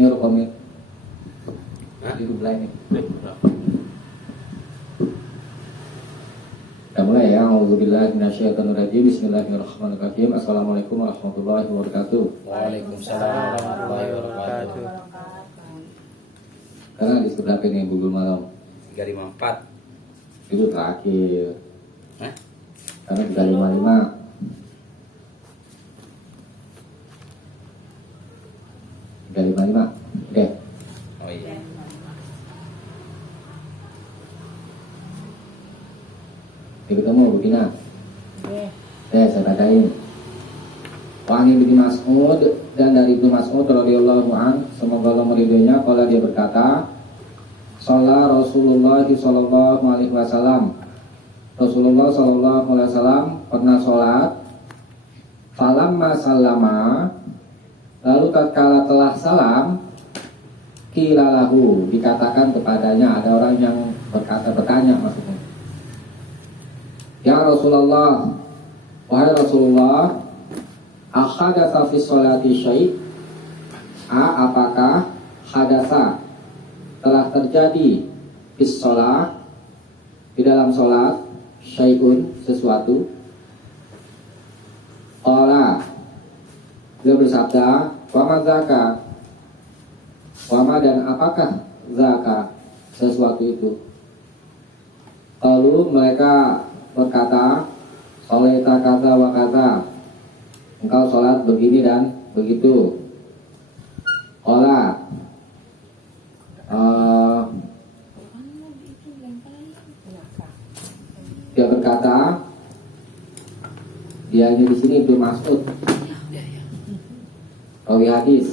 Ini komit. Itu belai nih. Kita mulai ya. Auzubillahi minasyaitonirrajim. Bismillahirrahmanirrahim. Assalamualaikum warahmatullahi wabarakatuh. Waalaikumsalam warahmatullahi wabarakatuh. Karena di sebelah ini Google Malam 354. itu terakhir. Hah? Karena 355. 355. Oke. Oh iya. Ketemu Bukina. Saya bacain. Wahai bin Mas'ud, dan dari Ibnu Mas'ud radhiyallahu an, semoga Allah meridhoinya, qala dia berkata, shalla Rasulullah sallallahu alaihi wasallam. Rasulullah sallallahu alaihi wasallam pernah salat. Falamma sallama, lalu tatkala telah salam, qila lahu, dikatakan kepadanya, ada orang yang bertanya maksudnya. Ya Rasulullah, wahai Rasulullah, ahadatsa fi sholati syai'? Apakah hadatsa telah terjadi fi sholat, di dalam sholat, syai'un, sesuatu? Qala, dia bersabda, wama zaka, wama dan apakah zaka, sesuatu itu? Lalu mereka berkata, sholaita kaza wa kaza, engkau sholat begini dan begitu. Qala, dia berkata, dia ini di sini Ibnu Mas'ud, rawi hadis.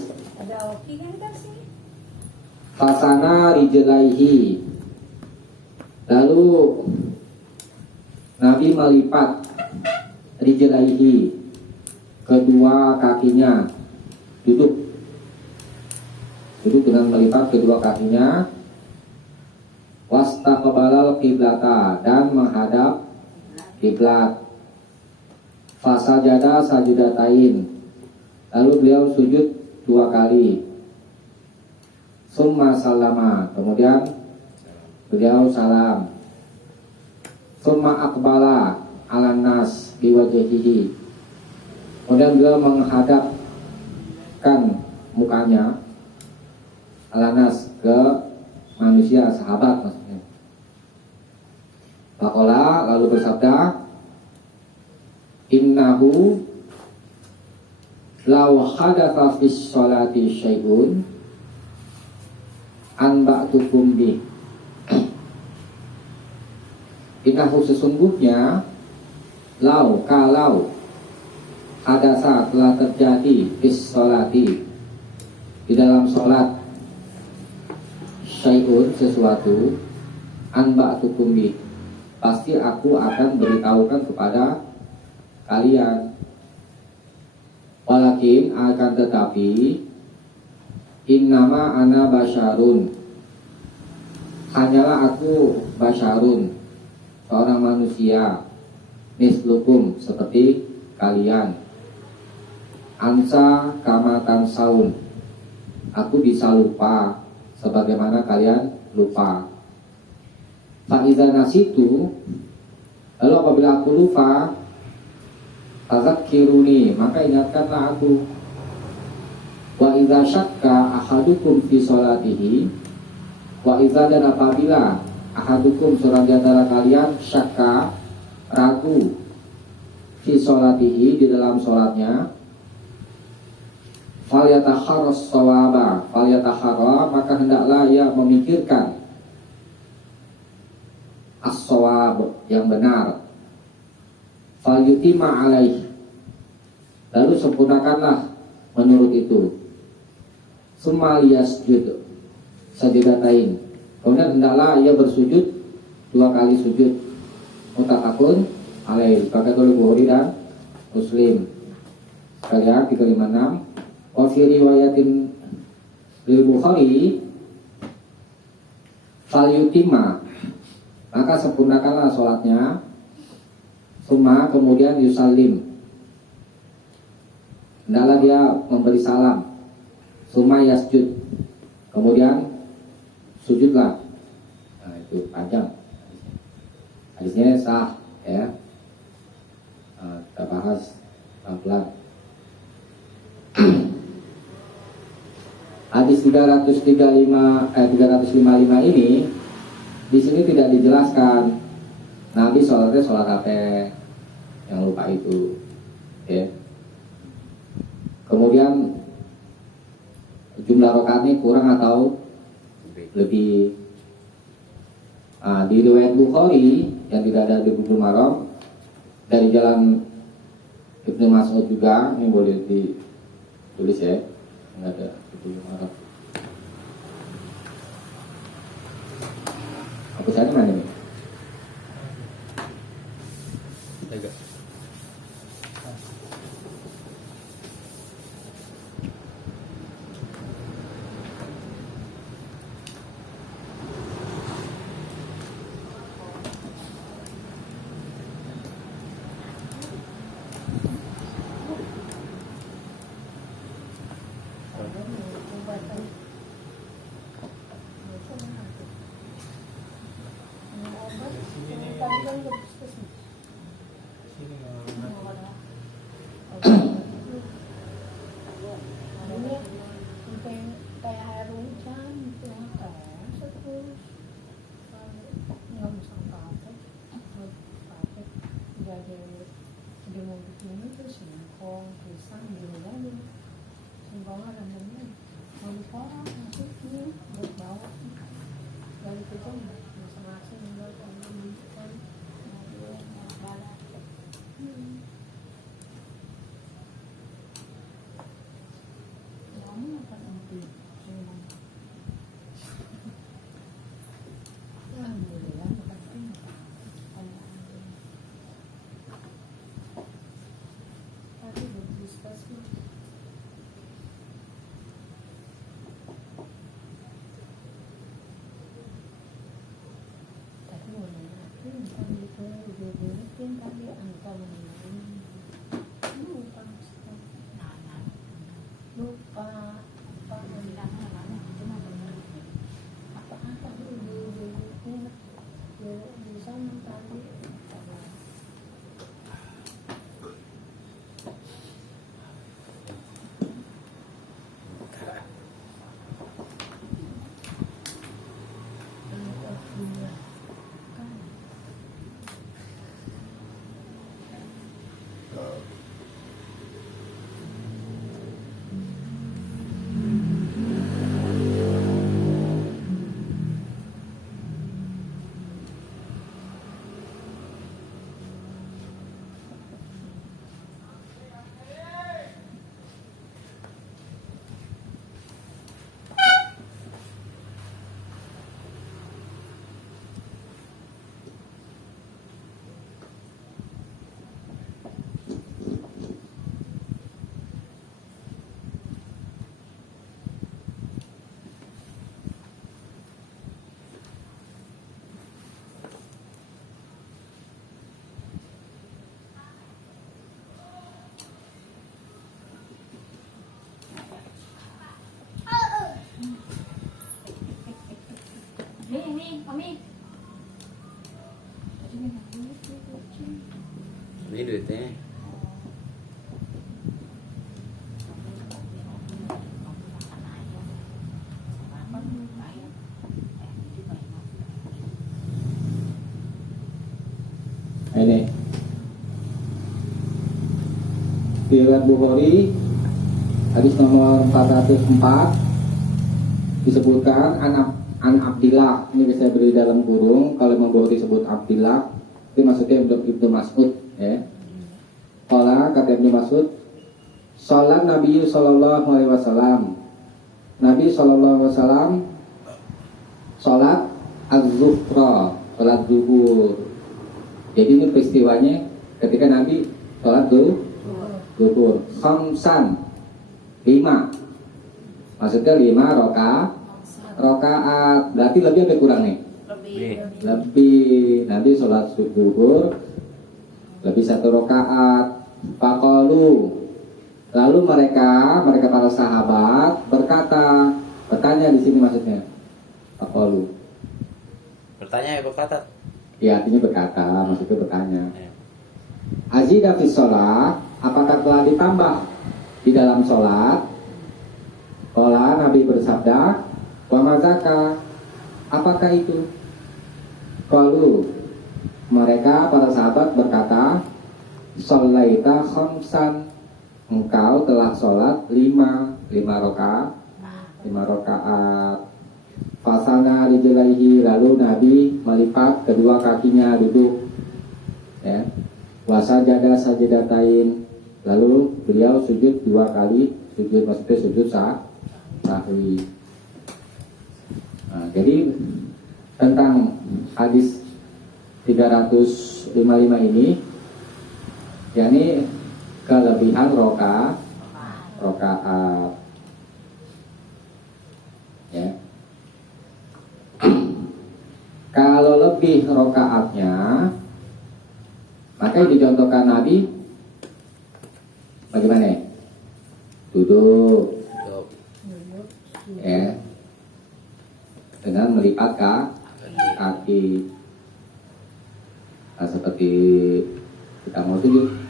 Fasana rijlaihi, lalu Nabi melipat rijlaihi, kedua kakinya, duduk dengan melipat kedua kakinya, wastaqbalal qiblata, dan menghadap kiblat. Fasajada sajudatain, lalu beliau sujud 2 kali. Summa salama, kemudian beliau salam. Summa aqbala ala nas biwajhihi, kemudian beliau menghadapkan mukanya ala nas, ke manusia, sahabat maksudnya. Faqala, lalu bersabda, innahu law hadatsa fis sholati syai'un anba'tukum bih. Innahu, sesungguhnya, kalau hadasa telah terjadi fis sholati, di dalam sholat, syai'un, sesuatu, anba'tukum bih, pasti aku akan beritahukan kepada kalian. Walakin, akan tetapi, innama ana basyarun, hanyalah aku basyarun, seorang manusia, mislukum, seperti kalian. Ansa kama tansaun, aku bisa lupa sebagaimana kalian lupa. Fa'iza nasitu, lalu apabila aku lupa, tazakiruni, maka ingatkanlah aku. Wa idza syakka ahadukum fi sholatihi, wa idza, dan apabila ahadukum, seorang di antara kalian, syakka, ragu, fi sholatihi, di dalam sholatnya, falyataharras shawaba, falyataharra, maka hendaklah ia memikirkan as-shawab, yang benar. Falyutima alaih, lalu sempurnakanlah menurut itu. Summa liyasjud sajidatain, kemudian hendaklah ia bersujud 2 kali sujud. Muttafaqun alaih, pakai oleh Bukhari dan Muslim. Sekalian 356. Wa fi riwayatin lil Bukhari, falyutima, maka sempurnakanlah sholatnya. Summa, kemudian yusallim, hendaklah dia memberi salam. Summa yasjud, kemudian sujudlah. Nah itu panjang. Hadisnya sah ya. Kita bahas pelan-pelan. Hadis 355 ini di sini tidak dijelaskan Nabi sholatnya sholat apa, yang lupa itu ya. Kemudian jumlah rakaatnya kurang atau lebih. Di riwayat Bukhari yang tidak ada di Ibnu Maram dari jalan Ibnu Mas'ud juga, ini boleh ditulis ya, nggak ada Ibnu Maram. Hapusannya mana nih? Agak. Ini duitnya. Ini riwayat Bukhari hadis nomor 404 disebutkan an Abdillah, ini bisa beri dalam kurung, kalau membawa disebut Abdillah itu maksudnya Ibnu Mas'ud ya. Qala kata Ibnu Mas'ud, salat Nabi sallallahu alaihi wasallam, Nabi sallallahu alaihi wasallam salat az-zuhra, salat zuhur. Jadi ini peristiwanya ketika Nabi salat zuhur, khamsan, 5, maksudnya 5 rakaat, berarti lebih apa kurang nih? Lebih. Nanti sholat zuhur lebih 1 rakaat. Faqalu, Lalu mereka para sahabat bertanya di sini maksudnya. Apa lu? Bertanya ya berkata. Ya artinya berkata, maksudnya bertanya. Ya. Azida fi sholat, apakah telah ditambah di dalam sholat? Qala, Nabi bersabda, wa mazaka, apakah itu? Qalu, mereka para sahabat berkata, sholaita khamsan, engkau telah sholat 5 rakaat. Fasana rijlaihi, lalu Nabi melipat kedua kakinya duduk, ya. Wasajada sajdatain, lalu beliau sujud 2 kali, maksudnya sujud sahwi. Nah, jadi tentang hadis 355 ini, yakni kelebihan rokaat, ya. Kalau lebih rokaatnya, maka yang dicontohkan Nabi bagaimana? Duduk, ya, dengan melipat kaki. Nah, seperti kita mau sujud,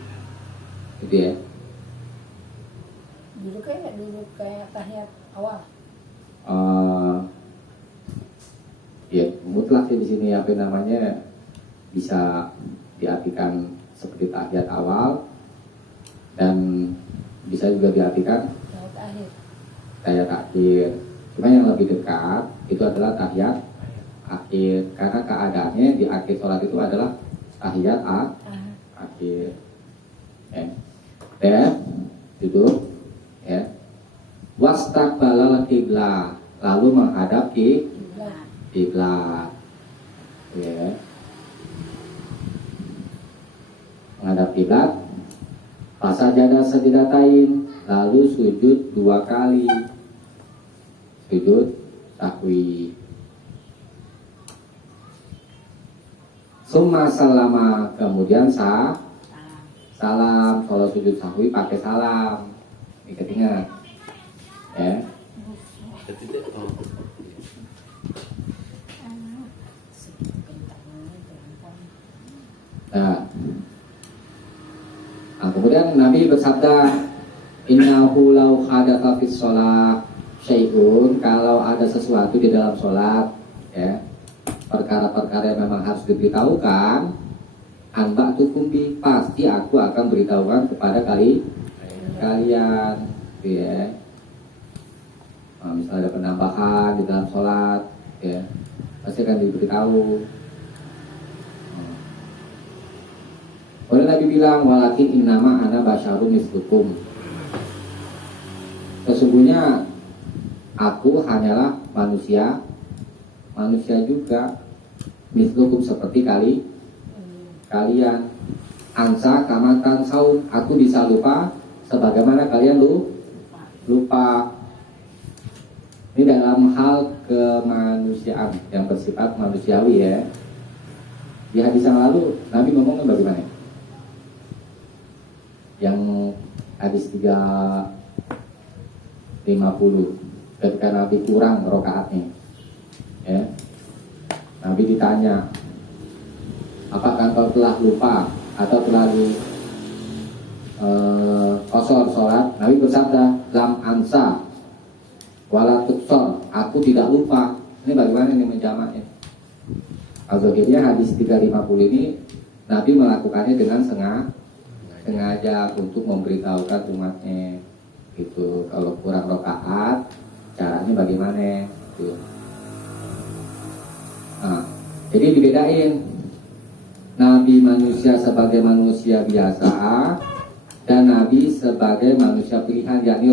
gitu ya. Duduk kayak tahiyat awal. Ya mutlak sih di sini apa namanya, bisa diartikan seperti tahiyat awal dan bisa juga diartikan tahiyat akhir. Cuma yang lebih dekat itu adalah tahiyat akhir, karena keadaannya di akhir sholat itu adalah tahiyat akhir. Ya, duduk, ya. Wastaqbalal qiblah, lalu menghadap kiblat, ya. Menghadap kiblat. Fasajada sajdatain, lalu sujud 2 kali, sujud sahwi. Summa salama, kemudian salam. Kalau sujud sahwi pakai salam, ingat, ya. Nah, kemudian Nabi bersabda, innahu law hadatsa fis shalah syai'un, kalau ada sesuatu di dalam sholat, ya, perkara-perkara yang memang harus diberitahukan, anba'tukum bi, pasti aku akan beritahukan kepada kalian, ya. Nah, misalnya ada penambahan di dalam sholat, ya, pasti akan diberitahu. Oleh Nabi bilang, walakin innama ana basyarun mislukum, sesungguhnya aku hanyalah manusia juga, mislukum seperti kalian. Ansa kamatan saun, aku bisa lupa sebagaimana kalian lupa. Ini dalam hal kemanusiaan yang bersifat manusiawi, ya. Di hadis yang lalu Nabi ngomongnya bagaimana? Yang hadis 350, ketika Nabi kurang rokaatnya, ya. Nabi ditanya, apakah engkau telah lupa atau telah kosor sholat? Nabi bersabda, lam ansa wala tuksor, aku tidak lupa. Ini bagaimana ini menjamaknya? Akhirnya hadis 350 ini Nabi melakukannya dengan sengaja untuk memberitahukan umatnya, gitu. Kalau kurang rokaat, caranya bagaimana, gitu. Nah, jadi dibedain Nabi manusia sebagai manusia biasa dan Nabi sebagai manusia pilihan, yakni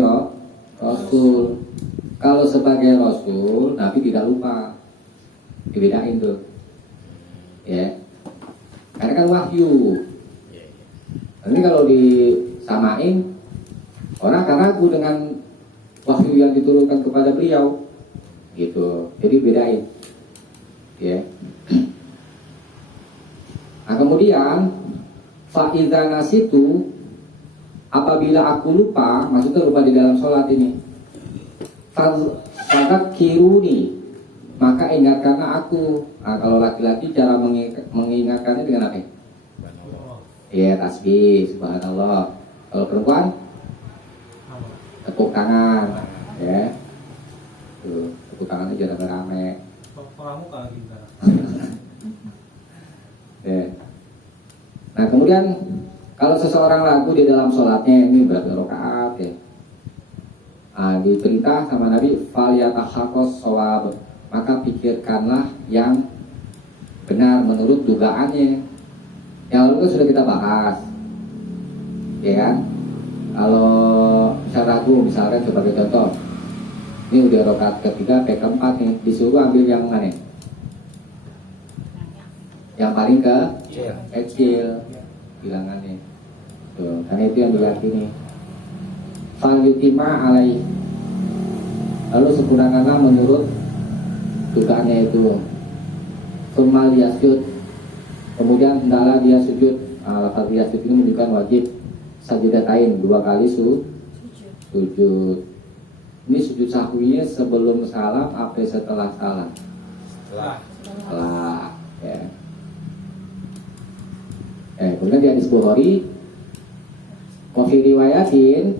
Rasul. Kalau sebagai Rasul, Nabi tidak lupa, dibedain tuh, ya. Karena kan wahyu. Ini kalau disamain, orang akan ragu dengan wahyu yang diturunkan kepada beliau, gitu. Jadi bedain, ya. Nah, kemudian fa'idza nasitu, apabila aku lupa, maksudnya lupa di dalam sholat ini, fakat kiruni, maka ingatkanlah aku. Nah, kalau laki-laki cara mengingatkannya dengan apa? Iya, tasbih, subhanallah. Kalau perempuan, tepuk tangan, ya. Tuh, tepuk tangannya jangan rame. Ya. Nah, kemudian kalau seseorang ragu di dalam sholatnya ini berapa rakaat ya? Nah, diperintah sama Nabi falyatahaqqas shawab, maka pikirkanlah yang benar menurut dugaannya. Yang lalu itu sudah kita bahas, ya kan? Kalau misal ragu, misalkan sebagai contoh, ini udah rakaat ketiga, keempat nih, disuruh ambil yang mana? Yang paling kecil bilangannya. Tuh, karena itu yang diyakini. Fal yutima alaih, lalu sempurnakanlah menurut dugaannya itu. Sumal yasjud, kemudian hendaklah dia sujud. Lafaz yasjud ini menunjukkan wajib sajidatain, 2 kali sujud. Ini sujud sahwinya sebelum salam apa setelah salam? Setelah ya. Kemudian di hadis Bukhari, wafi riwayatin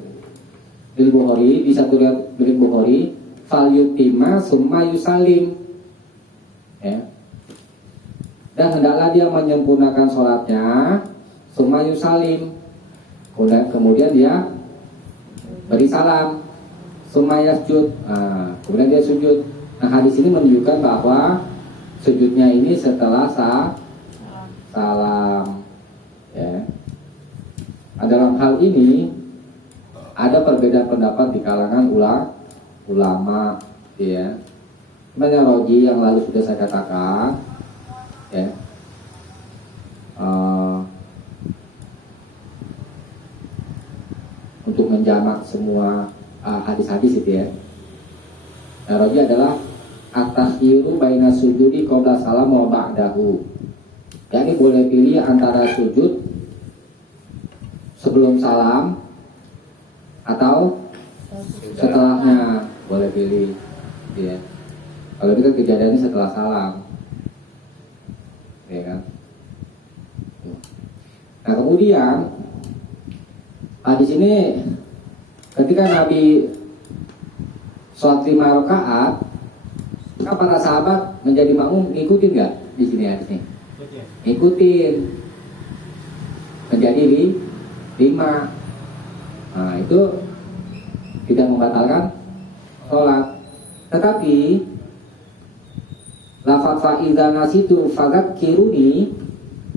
bil Bukhari, di satu riwayat bil Bukhari, fal yutima summa yusalim, ya. Dan hendaklah dia menyempurnakan sholatnya, summa yusalim, kemudian dia beri salam, summa yasjud, kemudian dia sujud. Nah, hadis ini menunjukkan bahwa sujudnya ini setelah salam. Ya. Dalam hal ini ada perbedaan pendapat di kalangan ulama, ya. Sebenarnya roji yang lalu sudah saya katakan, ya. Untuk menjamak semua hadis-hadis itu ya. Roji adalah at-takhyiru baina sujudi qabla salam wa ba'dahu. Jadi boleh pilih antara sujud sebelum salam atau setelahnya, boleh pilih, ya. Kalau itu kan kejadiannya setelah salam, ya kan. Nah, kemudian di sini ketika Nabi sholat 5 rakaat, maka para sahabat menjadi makmum ngikutin nggak di sini hadisnya? Ngikutin, menjadi 5. Nah, itu tidak membatalkan sholat. Tetapi lafaz fa'idza nasitu fadzakiruni,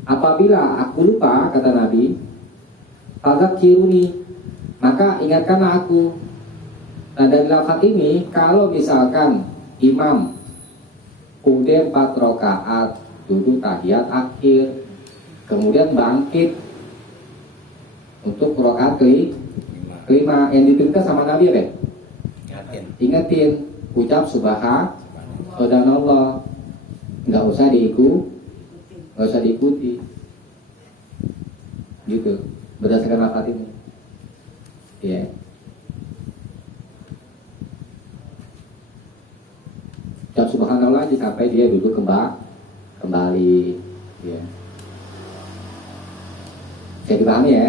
apabila aku lupa, kata Nabi, fadzakiruni, maka ingatkanlah aku. Nah, dari lafaz ini, kalau misalkan imam udah 4 rakaat duduk tahiyat akhir, kemudian bangkit untuk rakaat kelima, yang diperintah sama Nabi apa? Ingetin, ucap subhanallah, nggak usah diikuti, gitu, berdasarkan lafaz ini, ya. Ucap subhanallah aja sampai dia duduk kembali, ya. Saya dipahami ya.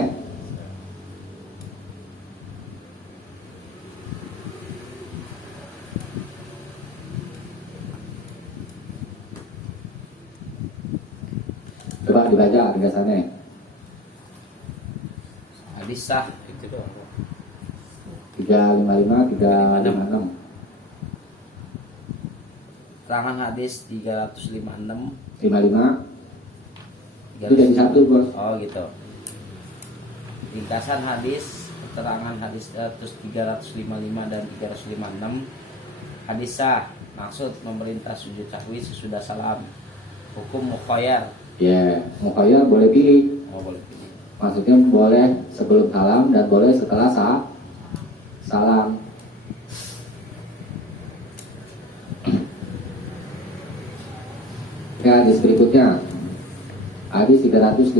Coba dibaca ringkasannya. Hadis sah itu doang. 355, 356. Terangan hadis 356. 55. Itu jadi satu, Bos. Oh gitu. Ringkasan hadis, keterangan hadis 355 dan 356. Hadis sah, maksud memerintah sujud sahwi sesudah salam. Hukum mukhayyar. Ya, mukhayyar boleh pilih. Oh, boleh pilih. Maksudnya boleh sebelum salam dan boleh setelah salam. Ya, hadis berikutnya. Hadis 357.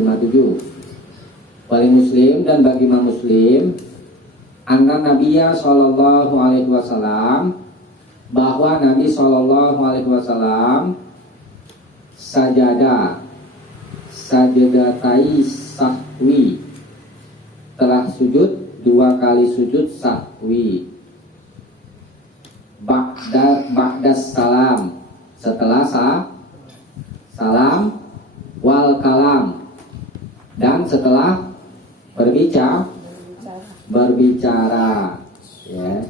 Wali Muslim dan bagi Imam Muslim, anna Nabiya sallallahu alaihi wasallam, bahwa Nabi sallallahu alaihi wasallam sajadatai sahwi, telah sujud 2 kali sujud sahwi, ba'da salam, setelah salam, wal kalam, dan setelah berbicara, ya.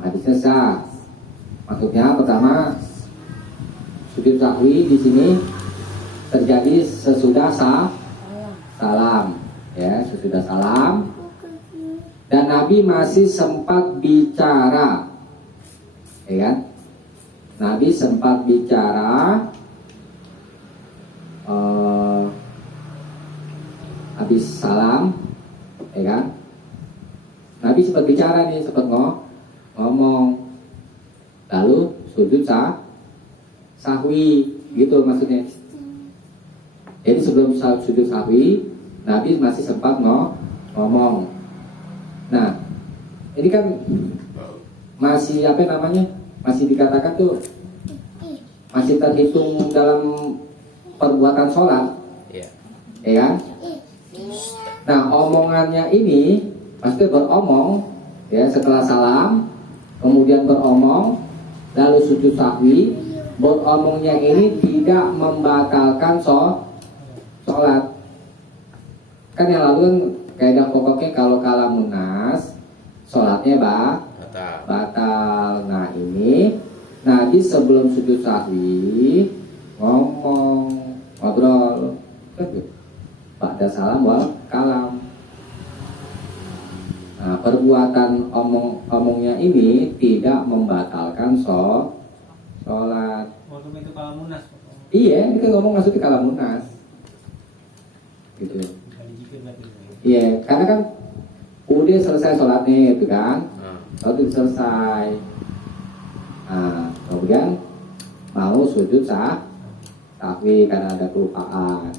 Hadisnya sah. Maksudnya pertama, sujud sahwi di sini terjadi sesudah salam, ya, sesudah salam, dan Nabi masih sempat bicara, ya kan? Nabi sempat bicara habis salam, ya kan? Nabi sempat bicara nih, sempat ngomong, lalu sujud sahwi, gitu maksudnya. Jadi sebelum sujud sahwi, Nabi masih sempat ngomong. Nah, ini kan masih masih dikatakan tuh masih terhitung dalam perbuatan sholat, ya kan? Nah, omongannya ini maksudnya beromong, ya, setelah salam, kemudian beromong, lalu sujud sahwi. Beromongnya ini tidak membatalkan sholat. Kan yang lalu kan kaidah pokoknya kalau kalamun nas, sholatnya batal. Nah, ini Nabi sebelum sujud sahwi ngobrol, ba'da salam wal kalam. Nah, perbuatan omongnya ini tidak membatalkan sholat. Waktu itu kalamunas. Iya, ini kan ngomong maksudnya kalamunas, gitu. Iya, karena kan udah selesai sholatnya itu kan, waktu selesai. Nah, kemudian mau sujud sahwi karena ada kelupaan.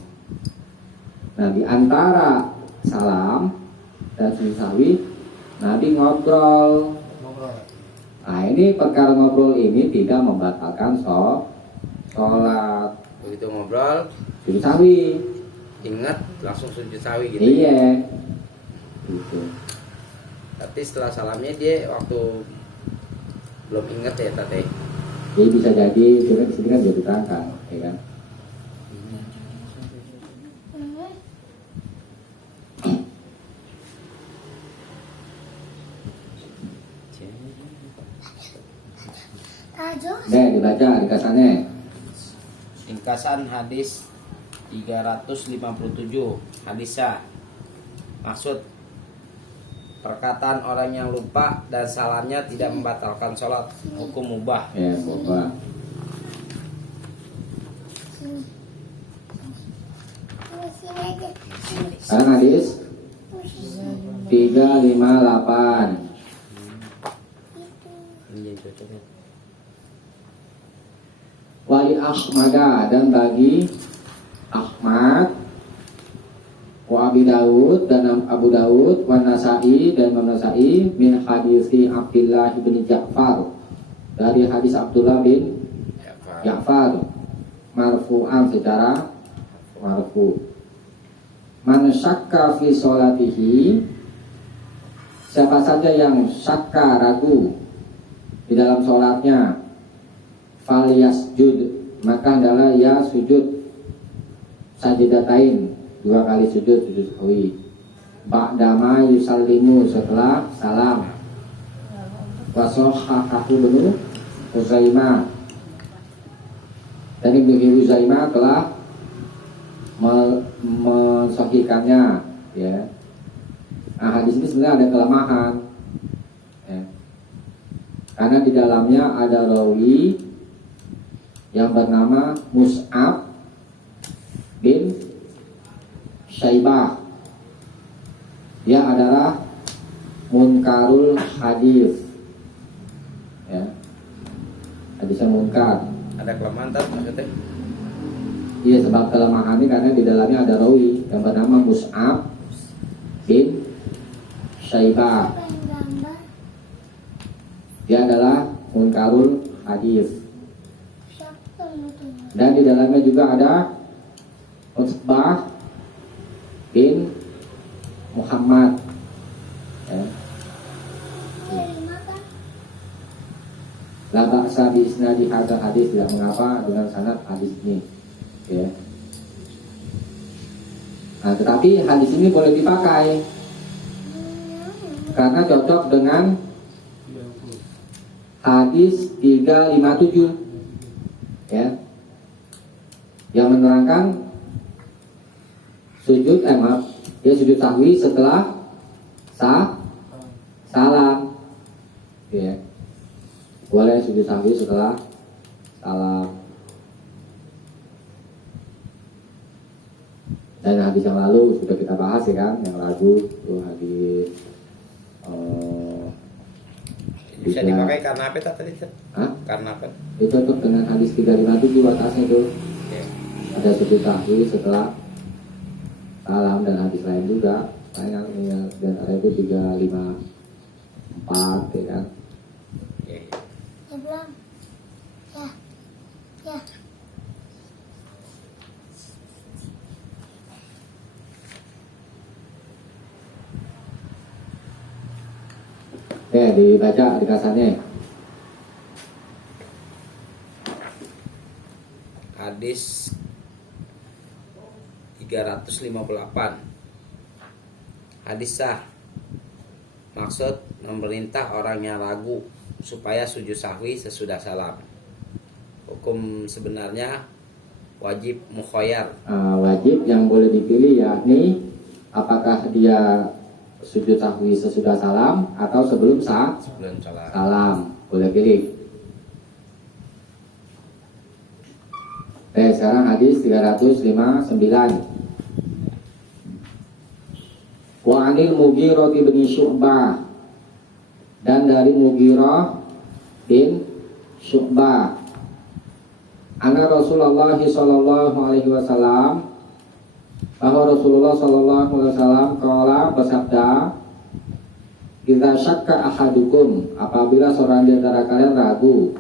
Nah, di antara salam dan sujud sahwi, Nabi ngobrol. Nah, ini perkara ngobrol ini tidak membatalkan sholat. Begitu ngobrol, Sujud sahwi. ingat langsung sujud sahwi gitu. Iya. Gitu. Tapi setelah salamnya dia waktu belum ingat ya tante. Jadi bisa jadi cuma di sini kan jadi diterangkan, ya kan? Nah, dibaca ringkasannya. Ringkasan hadis 357. Hadisah. Maksud, perkataan orang yang lupa dan salamnya tidak membatalkan sholat, hukum mubah. Ya, mubah. Sekarang hadis 358. Wali Ahmada, dan bagi Ahmad, wa Abi Daud dan Abu Daud, wa Nasai dan Imam Nasai, min hadisi Abdullah bin Ja'far, dari hadis Abdullah bin Ja'far, marfu'an, secara marfu. Man syakka fi sholatihi, siapa saja yang syakka, ragu di dalam sholatnya, falyasjud, maka adalah ya sujud sajdatain, 2 kali sujud sahwi, ba'dama yusallimu, setelah salam. Wasohahahu Ibnu Huzaimah, dan Ibnu Huzaimah telah mensahihkannya, ya. Nah, hadis ini sebenarnya ada kelemahan, ya. Karena di dalamnya ada rawi yang bernama Mus'ab bin Syaibah. Dia adalah munkarul hadis, ya. Hadisnya munkar. Ada kelemahan tak maksudnya? Iya, sebab kelemahannya karena di dalamnya ada rawi yang bernama Mus'ab bin Syaibah. Dia adalah munkarul hadis. Dan di dalamnya juga ada Utbah bin Muhammad. Ya. La ba'sa bi isnadi hadis hadis, tidak mengapa dengan sanad hadis ini. Ya. Nah, tetapi hadis ini boleh dipakai karena cocok dengan hadis 357 ya, yang menerangkan sujud sujud sahwi setelah salam ya. Boleh sujud sahwi setelah salam. Dan hadis yang lalu sudah kita bahas ya kan, yang lagu itu hadis bisa dipakai karena apa tadi? Karena apa? Itu cocok dengan hadis 357 atasnya itu. Ya. Ada sujud sahwi setelah salam, dan hadis lain juga banyak yang dan ada itu 354 ya kan. Ya. Belum. Ya. Dibaca dikasannya. Hadis 358. Hadis sah. Maksud memerintah orang yang ragu supaya sujud sahwi sesudah salam. Hukum sebenarnya wajib mukhayyar. Wajib yang boleh dipilih yakni apakah dia sujud sahwi sesudah salam atau sebelum salam, boleh pilih. Sekarang hadis 359. Wa anil Mughirah bin Syu'bah, dan dari Mughirah bin Syu'bah, anna Rasulullah sallallahu alaihi wasallam, bahwa Rasulullah sallallahu alaihi wasallam qala bersabda, "Idza syakka ahadukum," apabila seorang di antara kalian ragu,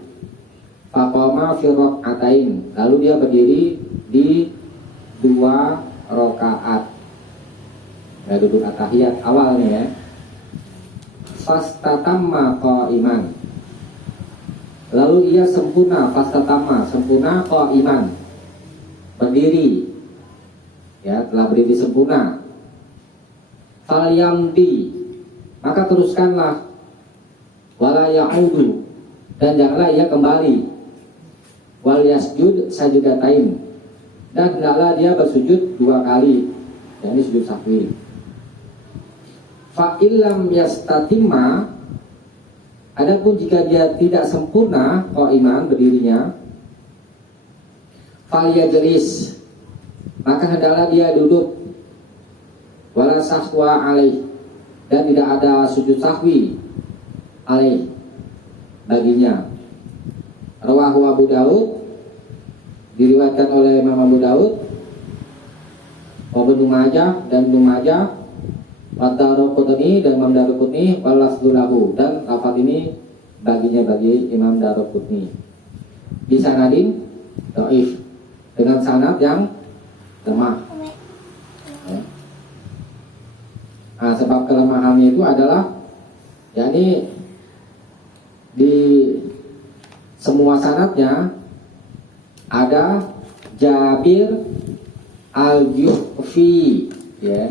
faqama fi rak'atain, lalu dia berdiri di 2 rakaat. Ya, duduk at-tahiyat awalnya ya. Fastatamma qa'iman, lalu ia sempurna qa'iman, berdiri. Ya, telah berdiri sempurna. Falyamdi, maka teruskanlah. Wala ya'udu, dan janganlah ia kembali. Wal yasjud sajudatain, dan hendaklah dia bersujud 2 kali, yakni sujud sahwi. Fa illam yastatimma, adapun jika dia tidak sempurna qaiman berdirinya, fal yajlis, maka hendaklah dia duduk. Wala sahwa alaih, dan tidak ada sujud sahwi alaih baginya. Rawahu Abu Daud, diriwayatkan oleh Imam Abu Daud, wa Ibnu Majah dan Ibnu Majah, wa Daruqutni dan Imam Daruqutni, wa lafdzulahu, dan lafaz ini baginya bagi Imam Daruqutni. Di sanadin dhaif, dengan sanad yang lemah. Ya. Nah, sebab kelemahannya itu adalah yakni di semua sanadnya ada Jabir al-Juhfi, ya.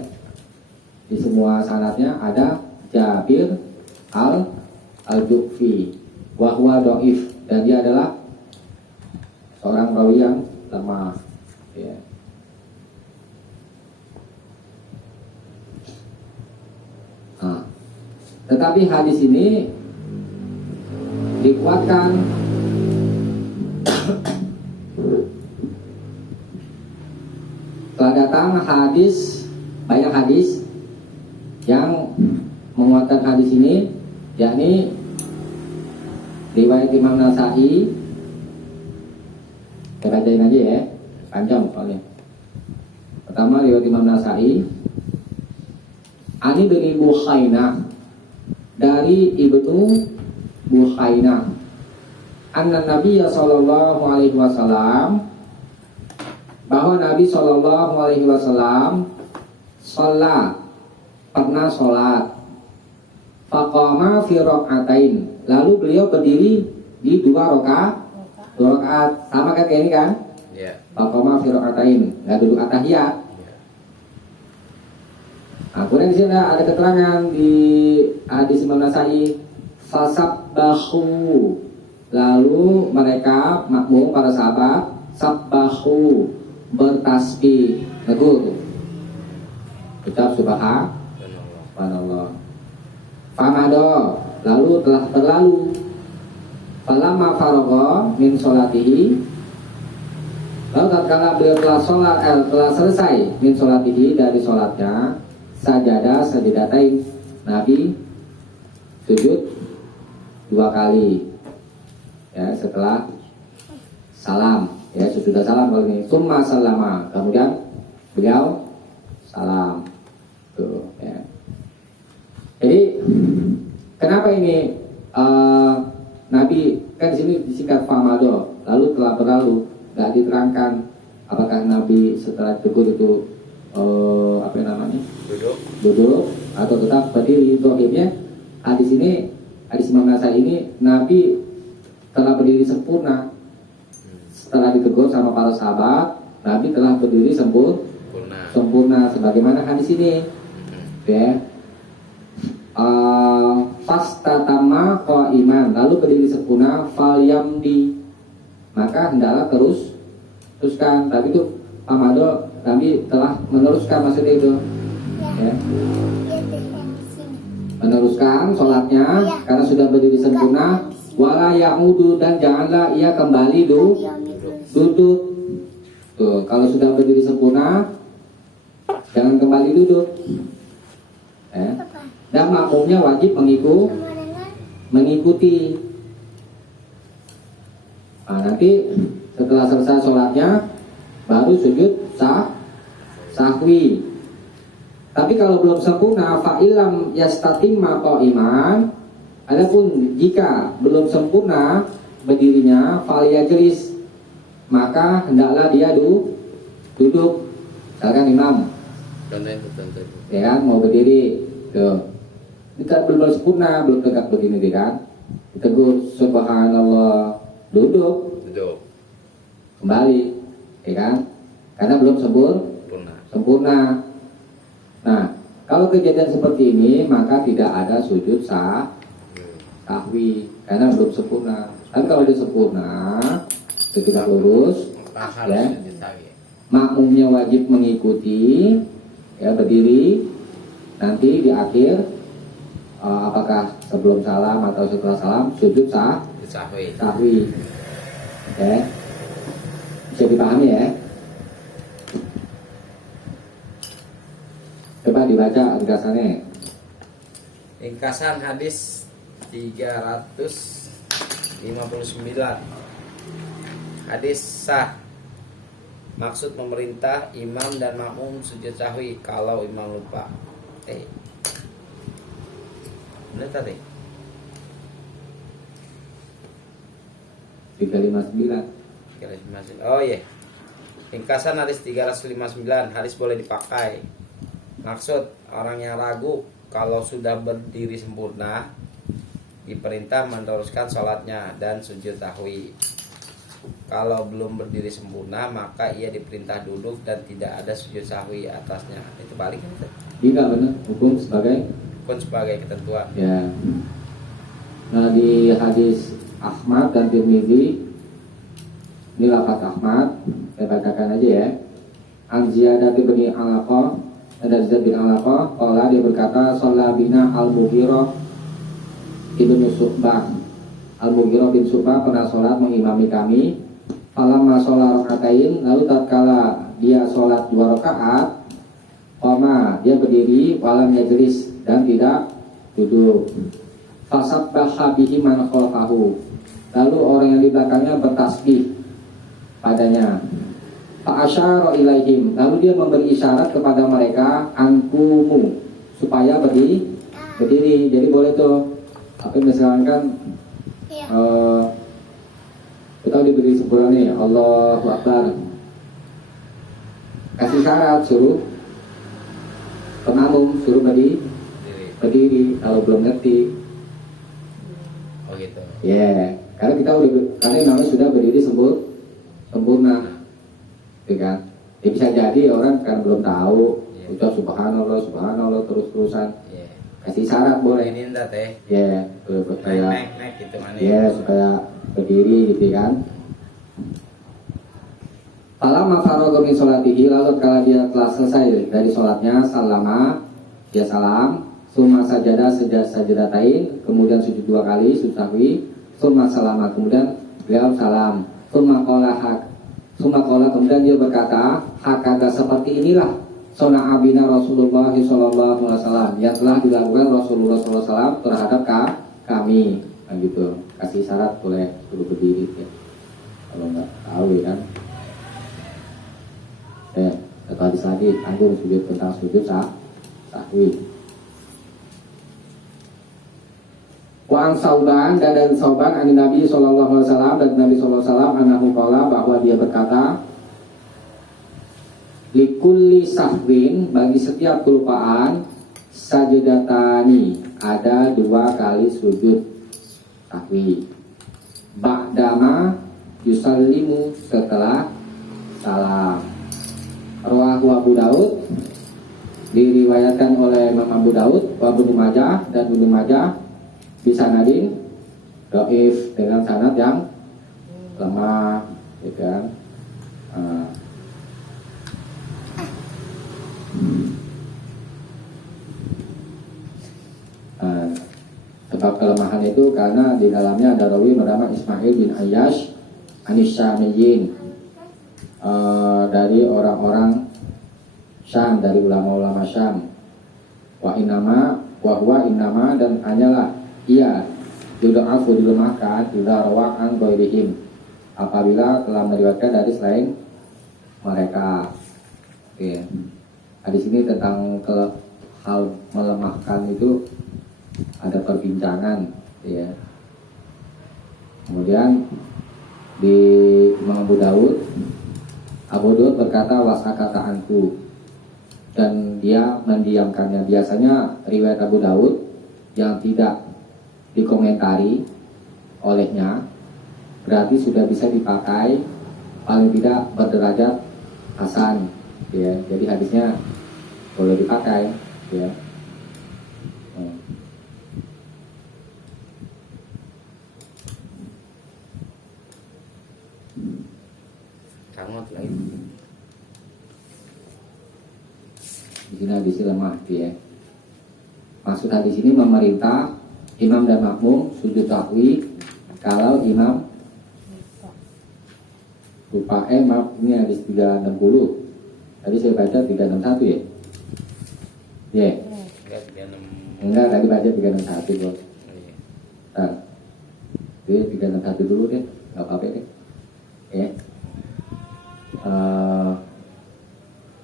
Di semua sanadnya ada Jabir al-Juhfi, wa huwa dhaif, dan dia adalah seorang rawi yang lemah, ya. Nah, tetapi hadis ini dikuatkan telah datang hadis, banyak hadis yang menguatkan hadis ini, yakni riwayat Imam Nasai. Kita bacain aja ya. panjang soalnya. Pertama riwayat Imam Nasai, Ani bin Buhainah, dari Ibnu Buhainah, anna Nabi sallallahu alaihi wasallam, bahwa Nabi sallallahu alaihi wasallam sholat, pernah sholat, faqama fi rakaatain, lalu beliau berdiri di dua rakaat, sama kayak ini kan? Iya. Faqama fi rakaatain, nggak duduk atahiyat. Nah, kemudian di sini ada keterangan di hadis Imam Nasai, fasabbahu, lalu mereka makmum para sahabat sabbahu, bertasbih, tegur, ucap subhanallah. Famado, lalu telah berlalu. Falamma faragha min sholatihi, lalu tatkala beliau telah selesai min sholatihi, dari sholatnya, sajadatain, Nabi sujud 2 kali ya setelah salam, ya sesudah salam kalau ini summa salama, kemudian beliau salam tuh ya. Jadi kenapa ini Nabi kan di sini disingkat famado, lalu telah berlalu, nggak diterangkan apakah Nabi setelah tegur itu duduk atau tetap berdiri. Itu akhirnya hadis Imam Nasai ini Nabi telah berdiri sempurna. Setelah ditegur sama para sahabat, Nabi telah berdiri sempurna sebagaimana hadis ini. Ya. Fastatama qaiman, lalu berdiri sempurna, falyamdi, maka hendaklah teruskan. Tapi itu Amado, Nabi telah meneruskan, maksudnya itu ya. Meneruskan sholatnya karena sudah berdiri sempurna. Wala ya'udu, dan janganlah ia kembali duduk. Tuh, kalau sudah berdiri sempurna jangan kembali duduk. Dan makmumnya wajib mengikuti. Nah, nanti setelah selesai sholatnya baru sujud sahwi. Tapi kalau belum sempurna, fa'ilam yastatimma qa'iman, adapun jika belum sempurna berdirinya, faliyajlis, maka hendaklah dia duduk. Misalkan imam, ya kan, mau berdiri, tuh, kita belum sempurna, belum tegak begini, kan, ditegur subhanallah, duduk, kembali, ya kan, karena belum sempurna. Nah, kalau kejadian seperti ini, maka tidak ada sujud sahwi karena belum sempurna. Tapi kalau sudah sempurna, sudah lurus, ya, makmumnya wajib mengikuti, ya, berdiri. Nanti di akhir, apakah sebelum salam atau setelah salam, sujud sahwi. Ya, bisa dipahami ya. Coba dibaca ringkasannya. Ringkasan hadis 359. Hadis sah. Maksud pemerintah imam dan makmum sujud sahwi kalau imam lupa. Benar tadi? 359. Oh iya. Ringkasan hadis 359. Hadis boleh dipakai. Maksud orang yang ragu kalau sudah berdiri sempurna diperintah meneruskan sholatnya dan sujud sahwi. Kalau belum berdiri sempurna maka ia diperintah duduk dan tidak ada sujud sahwi atasnya. Itu balik kan? Tidak benar, hukum sebagai ketentuan. Ya. Nah, di hadis Ahmad dan Tirmidzi, ini lafaz Ahmad, saya bacakan aja ya. An Ziyadah bin Alaqah, ada Zaid bin Alaqah, qala, dia berkata, shalla bina al-Mughirah ibnu Syu'bah. Al-Mughirah bin Syu'bah pernah sholat mengimami kami. Falamma sholat rakaatain, lalu tatkala dia sholat 2 rakaat, qama, dia berdiri, walam yajlis, dan tidak duduk. Fasabbaha bihi man khalfahu, lalu orang yang di belakangnya bertasbih padanya. Fa'asyara ilaihim, lalu dia memberi isyarat kepada mereka angkumu, supaya berdiri. Jadi boleh tuh, tapi misalkan kita udah berdiri sempurna nih, Allahu Akbar, kasih syarat, suruh penamung suruh berdiri kalau belum ngerti. Oh gitu. Ya, karena kita karena namanya sudah berdiri sempurna. Kan? Ya bisa jadi orang kan belum tahu, ucap subhanallah terus-terusan. Kasih syarat boleh. Ini enggak teh. Ya, supaya Naik gitu mana. ya supaya berdiri gitu kan. Falamma faragha min sholatihi, lalu kalau dia telah selesai dari sholatnya, salama, dia salam, summa sajada sajadatain, kemudian sujud 2 kali, sujud sahwi, summa salama, kemudian beliau salam, summa qala kemudian dia berkata, hakada seperti inilah sona abina Rasulullah sallallahu alaihi wasallam yang telah dilakukan Rasulullah sallallahu alaihi wasallam terhadap kami. Nah, gitu. Kasih syarat boleh suruh berdiri ya. Kalau nggak tahu ya kan. Satu hadis lagi tanggung sujud tentang sujud sahwi. Wa Sauban dan dari Sauban ani Nabi sallallahu alaihi wasallam dan Nabi sallallahu alaihi wasallam annahu qala bahwa dia berkata, likulli sahwin, bagi setiap kelupaan, sajadatani, ada 2 kali sujud sahwi. Ba'dama yusallimu, setelah salam. Rawahu Abu Daud, diriwayatkan oleh Imam Abu Daud, wa Ibnu Majah dan Ibnu Majah bisa nadin dhaif dengan sanad yang lemah, ya kan? Sebab kelemahan itu karena di dalamnya ada rawi bernama Ismail bin Ayyash Anisyamiyin, dari orang-orang Syam, dari ulama-ulama Syam. Wa huwa innama, dan hanyalah ia yudha'afu, dilemahkan, idza rawa'an ghairihim, apabila telah meriwayatkan dari selain mereka. Oke. Nah, di sini tentang hal melemahkan itu ada perbincangan, ya. Kemudian di Imam Abu Daud berkata wasakata anhu, dan dia mendiamkannya. Biasanya riwayat Abu Daud yang tidak dikomentari olehnya berarti sudah bisa dipakai, paling tidak berderajat hasan, ya. Jadi hadisnya boleh dipakai, ya. Sangat lagi. Di sini hadis lemah, ya. Maksud hadis ini memerintah imam dan makmum sujud sahwi kalau imam lupa. Maaf, ini hadis 360. Tadi saya baca 361 ya? Ya. Enggak, tadi baca 361 bos. Nah, jadi 361 dulu deh, nggak apa-apa deh. Ya.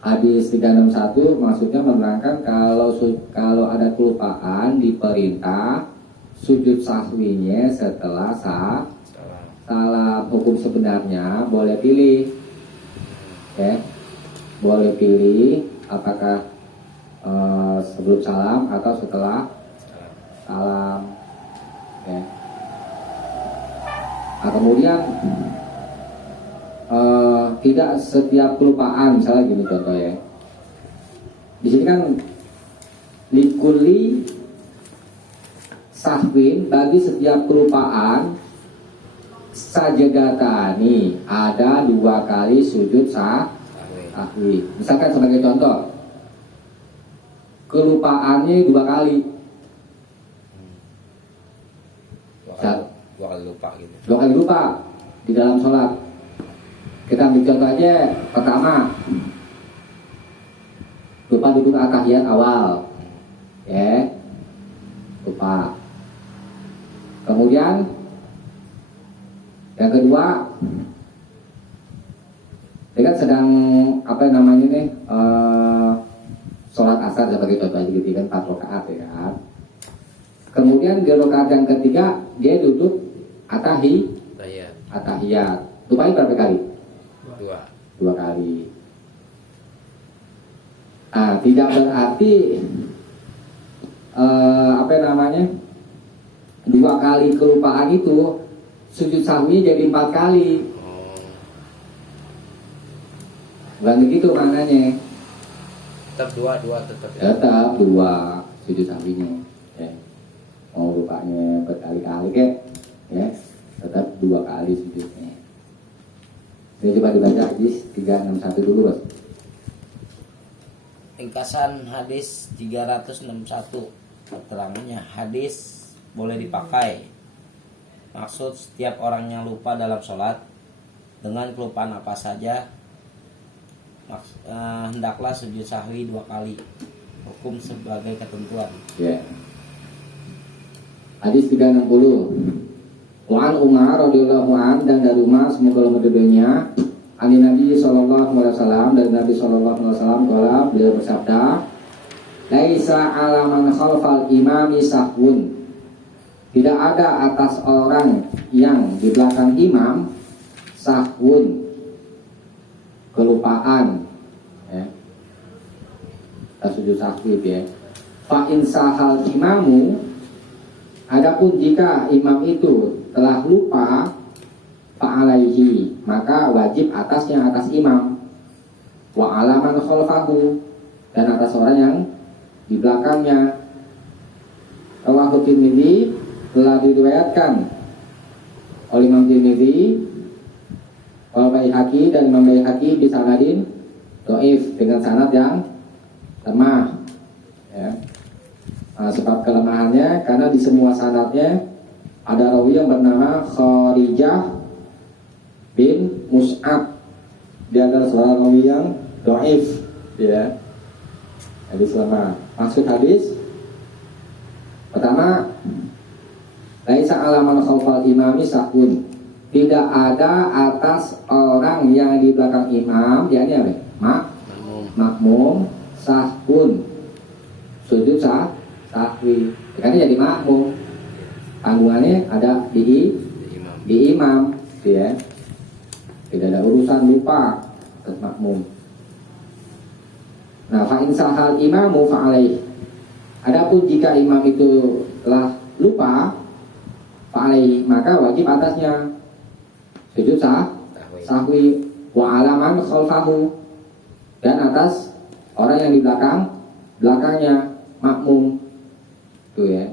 Hadis 361 maksudnya menerangkan kalau ada kelupaan diperintah sujud sahwinya setelah salam. Hukum sebenarnya boleh pilih, ya, boleh pilih apakah sebelum salam atau setelah salam, ya. Nah, kemudian tidak setiap kelupaan, misalnya gini contohnya. Di sini kan likuli sahwin, bagi setiap kelupaan sajadatani, ada 2 kali sujud sahwi. Misalkan sebagai contoh, kelupaannya 2 kali. 2 kali lupa gitu. 2 kali lupa di dalam sholat. Kita ambil contoh aja, pertama lupa duduk tahiyat awal, ya, lupa. Kemudian yang kedua Dia kan sedang apa namanya nih sholat asar sebagai contoh aja gitu kan 4 rakaat ya kan. Kemudian di rakaat yang ketiga dia duduk atahiyat. Lupain berapa kali? 2 kali. Nah, tidak berarti apa namanya 2 kali kelupaan itu sujud sahwi jadi 4 kali. Bukan begitu maknanya. Tetap dua tetap ya. Tetap 2 sujud sahwinya. Ya. Mau lupanya berkali-kali kek, ya tetap 2 kali sujudnya. Ini coba dibaca hadis 361 dulu bos. Ringkasan hadis 361. Keterangannya, hadis boleh dipakai. Maksud setiap orang yang lupa dalam sholat dengan kelupaan apa saja hendaklah sujud sahwi 2 kali. Hukum sebagai ketentuan. Ya. Hadis 360. Wa'an Umar radhiyallahu an, dan dari Umar semoga Allah meridhoinya, ani Nabi sallallahu alaihi wasallam, dari Nabi sallallahu alaihi wasallam qala, beliau bersabda, laisa 'ala man khalfal imami sahwun. Tidak ada atas orang yang di belakang imam sahwun, kelupaan, ya. Sujud sahwi ya. Fa in sahal imamu, adapun jika imam itu telah lupa, fa'alaihi, maka wajib atasnya, atas imam, wa alaman khalfahu, dan atas orang yang di belakangnya. Rawahu Tirmidzi, telah diriwayatkan oleh Imam Tirmidzi, wal Baihaqi, dan Imam Baihaqi bi sanadin dhaif, dengan sanad yang lemah, ya. Nah, sebab kelemahannya karena di semua sanadnya ada rawi yang bernama Kharijah bin Mus'ab. Dia adalah seorang rawi yang dhaif, ya. Hadis lemah. Maksud hadis pertama, laisa alaman khalfal imami sahun. Tidak ada atas orang yang di belakang imam, yakni apa? Makmum sahun, sujud sahwi. Karena jadi makmum, tanggungannya ada di imam, ya. Tidak ada urusan lupa atas makmum. Nah, fa in sahal imamu fa alaih. Adapun jika imam itu telah lupa, fa alaih, maka wajib atasnya sujud sahwi, wa alaman khalfahu, dan atas orang yang di belakangnya makmum. Itu ya.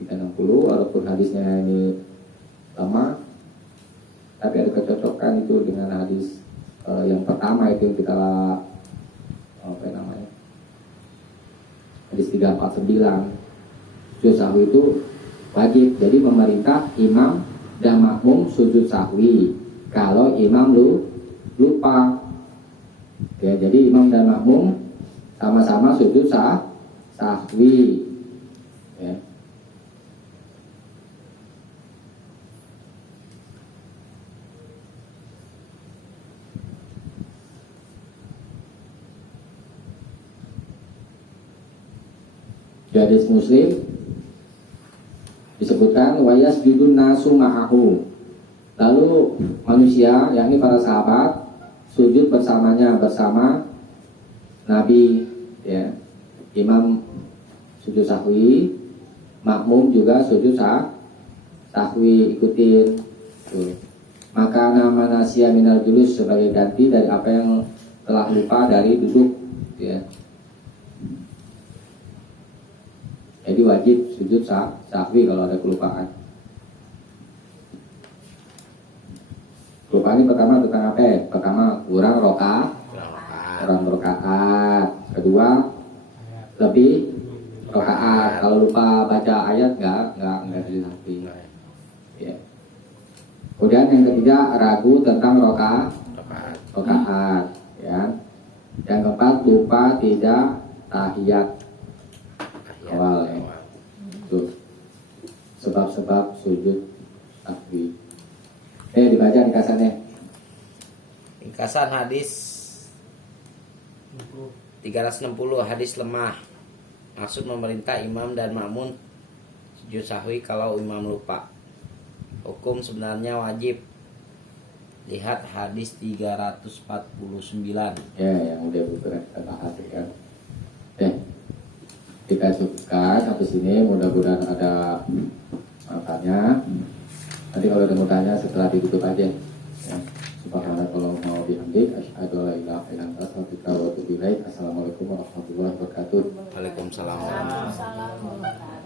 360, walaupun hadisnya ini lama, tapi ada kecocokan itu dengan hadis yang pertama itu yang kita apa namanya, hadis 349. Sujud sahwi itu wajib, jadi memerintah imam dan makmum sujud sahwi kalau imam lupa, ya. Jadi imam dan makmum sama-sama sujud sahwi, ya. Di hadis Muslim disebutkan wayas bidun nasu ma'ahu, lalu manusia, yakni para sahabat, sujud bersamanya, bersama Nabi, ya. Imam sujud sahwi, makmum juga sujud sahwi, ikutin. Tuh. Maka nama nasya minal julus, sebagai ganti dari apa yang telah lupa dari duduk, ya. Jadi wajib sujud sahwi kalau ada kelupaan. Kelupaan ini pertama tentang apa? Pertama kurang rakaat. Kedua lebih rakaat. Kalau lupa baca ayat nggak disahwi. Ya. Kemudian yang ketiga ragu tentang rakaat. Ya. Yang keempat lupa tidak tahiyat awal, ya. Tuh. Sebab-sebab sujud sahwi. Dibaca ringkasannya. Ringkasan hadis 360, hadis lemah. Maksud memerintah imam dan makmum sujud sahwi kalau imam lupa. Hukum sebenarnya wajib. Lihat hadis 349. Ya, yang udah kita bahas kan. Kita cukupkan sampai sini. Mudah-mudahan ada manfaatnya. Nanti kalau ada mau tanya setelah ditutup aja. Ya. Subhanallah, kalau mau diambil. Asyhadu an la ilaha illa anta astaghfiruka wa atubu ilaik. Assalamualaikum warahmatullahi wabarakatuh. Waalaikumsalam. Waalaikumsalam warahmatullahi wabarakatuh.